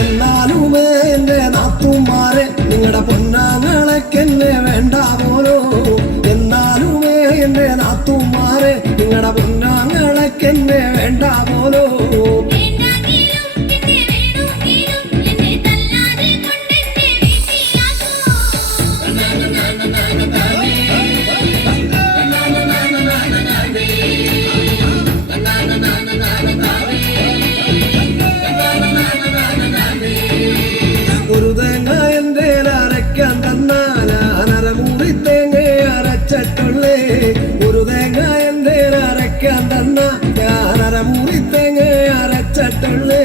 എന്നാലുമേ എന്റെ നാത്തുമാരെ നിങ്ങളുടെ പൊന്നാങ്ങളൊക്കെന്നെ വേണ്ട പോലോ. എന്നാലുമേ എന്റെ നാത്തുമാരെ നിങ്ങളുടെ പൊന്നാങ്ങളൊക്കെന്നെ വേണ്ട പോലോ. ഒരു തേങ്ങ എന്റെ അരയ്ക്കാൻ തന്നാൽ അനരമൂറി തേങ്ങ അരച്ചിട്ടുള്ളേ. ഒരു തേങ്ങ എന്റെ അരയ്ക്കാൻ തന്ന ഞാനരമൂറി തേങ്ങ അരച്ചിട്ടുള്ളേ.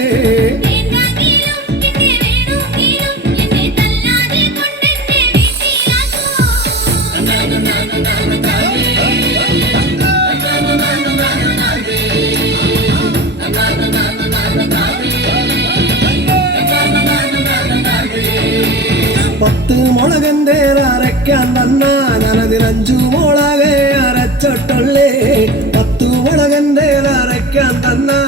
പത്ത് മുളകന്റെ അരയ്ക്കാൻ തന്നാ ഞാനതിന് 5 മുളകെ അരച്ചിട്ടുള്ളേ. 10 മുളകന്റെ അരയ്ക്കാൻ തന്നാ